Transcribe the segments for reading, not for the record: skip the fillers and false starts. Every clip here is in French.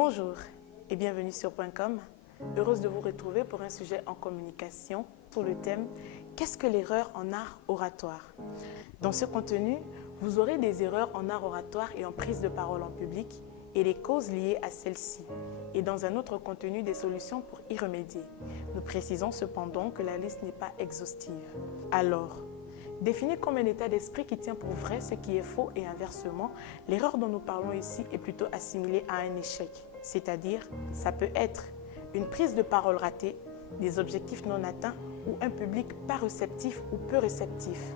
Bonjour et bienvenue sur Point Com. Heureuse de vous retrouver pour un sujet en communication sur le thème « Qu'est-ce que l'erreur en art oratoire ?» Dans ce contenu, vous aurez des erreurs en art oratoire et en prise de parole en public et les causes liées à celles-ci. Et dans un autre contenu, des solutions pour y remédier. Nous précisons cependant que la liste n'est pas exhaustive. Alors, définir comme un état d'esprit qui tient pour vrai ce qui est faux et inversement, l'erreur dont nous parlons ici est plutôt assimilée à un échec. C'est-à-dire, ça peut être une prise de parole ratée, des objectifs non atteints ou un public pas réceptif ou peu réceptif.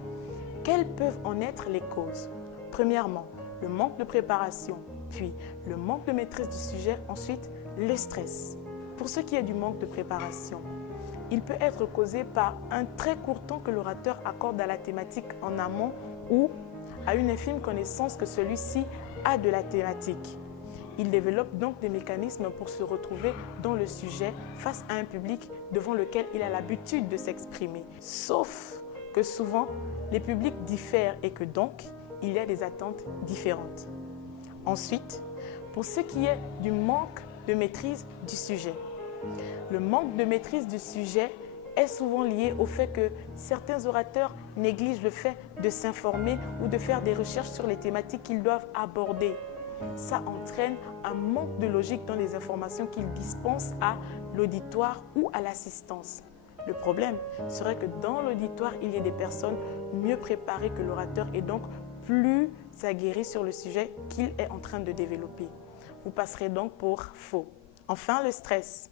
Quelles peuvent en être les causes? Premièrement, le manque de préparation, puis le manque de maîtrise du sujet, ensuite le stress. Pour ce qui est du manque de préparation, il peut être causé par un très court temps que l'orateur accorde à la thématique en amont ou à une infime connaissance que celui-ci a de la thématique. Il développe donc des mécanismes pour se retrouver dans le sujet face à un public devant lequel il a l'habitude de s'exprimer. Sauf que souvent, les publics diffèrent et que donc, il y a des attentes différentes. Ensuite, pour ce qui est du manque de maîtrise du sujet. Le manque de maîtrise du sujet est souvent lié au fait que certains orateurs négligent le fait de s'informer ou de faire des recherches sur les thématiques qu'ils doivent aborder. Ça entraîne un manque de logique dans les informations qu'ils dispensent à l'auditoire ou à l'assistance. Le problème serait que dans l'auditoire, il y ait des personnes mieux préparées que l'orateur et donc plus aguerries sur le sujet qu'il est en train de développer. Vous passerez donc pour faux. Enfin, le stress.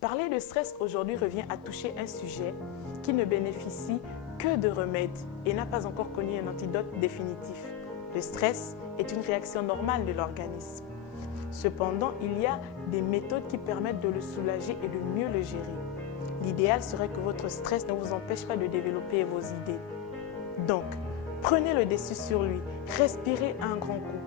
Parler de stress aujourd'hui revient à toucher un sujet qui ne bénéficie que de remèdes et n'a pas encore connu un antidote définitif. Le stress est une réaction normale de l'organisme. Cependant, il y a des méthodes qui permettent de le soulager et de mieux le gérer. L'idéal serait que votre stress ne vous empêche pas de développer vos idées. Donc, prenez le dessus sur lui, respirez un grand coup.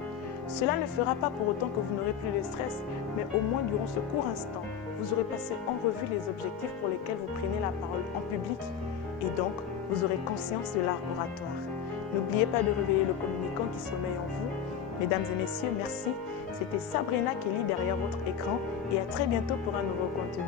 Cela ne fera pas pour autant que vous n'aurez plus de stress, mais au moins durant ce court instant, vous aurez passé en revue les objectifs pour lesquels vous prenez la parole en public et donc vous aurez conscience de l'art oratoire. N'oubliez pas de réveiller le communicant qui sommeille en vous. Mesdames et messieurs, merci. C'était Sabrina Kelly derrière votre écran et à très bientôt pour un nouveau contenu.